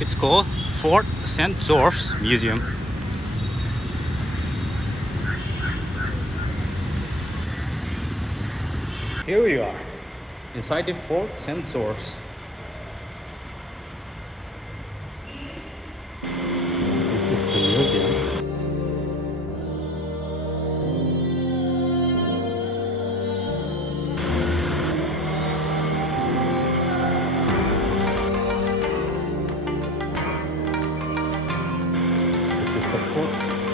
It's called Fort St. George Museum. Here we are, inside the Fort St. George. This is the museum.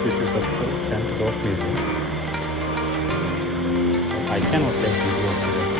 This is the Fort St. George Museum. I cannot take video today.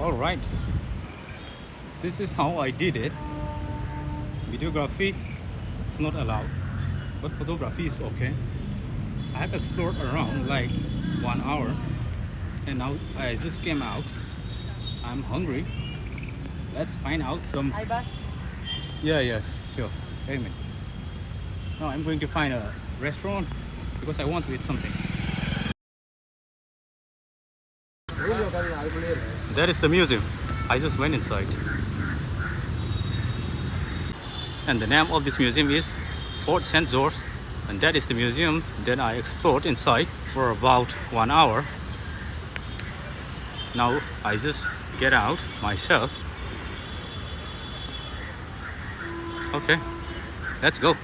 All right, this is how I did it. Videography is not allowed, but photography is okay. I have explored around like 1 hour, and now I just came out. I'm hungry. Let's find out some. Hi, boss. Yeah, yes, sure. Wait a minute. Now I'm going to find a restaurant because I want to eat something. That is the museum. I just went inside. And the name of this museum is Fort St. George. And that is the museum that I explored inside for about 1 hour. Now I just get out myself. Okay, let's go.